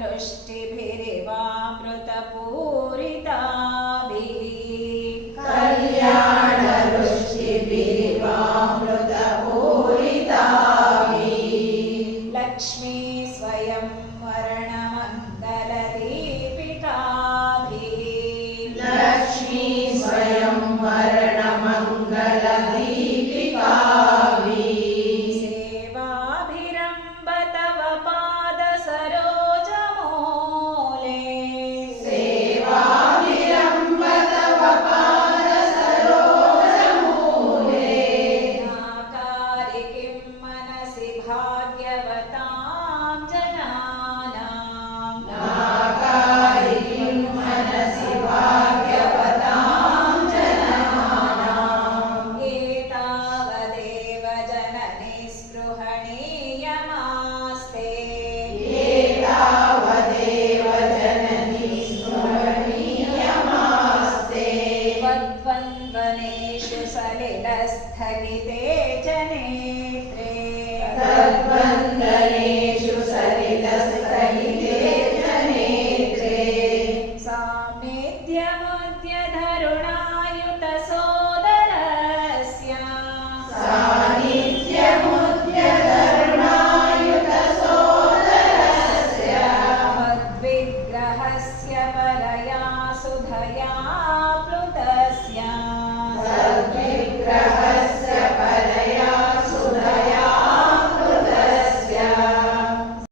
कल्याणवृष्टिभिरिवामृतपूरिताभिः कल्याणवृष्टिभिरिवामृतपूरिताभिः लक्ष्मी स्वयं वर्णमण्डलदीपिकाभिः लक्ष्मी सलिलस्थगिते च नेत्रे। तद्वन्दनेषु सलिलस्तहिते च नेत्रे। सान्निध्यमुद्यधरुणायुतसोदरस्य। सान्निध्यमुद्यधर्मायुतसोदरस्य मद्विग्रहस्य परया सुधया।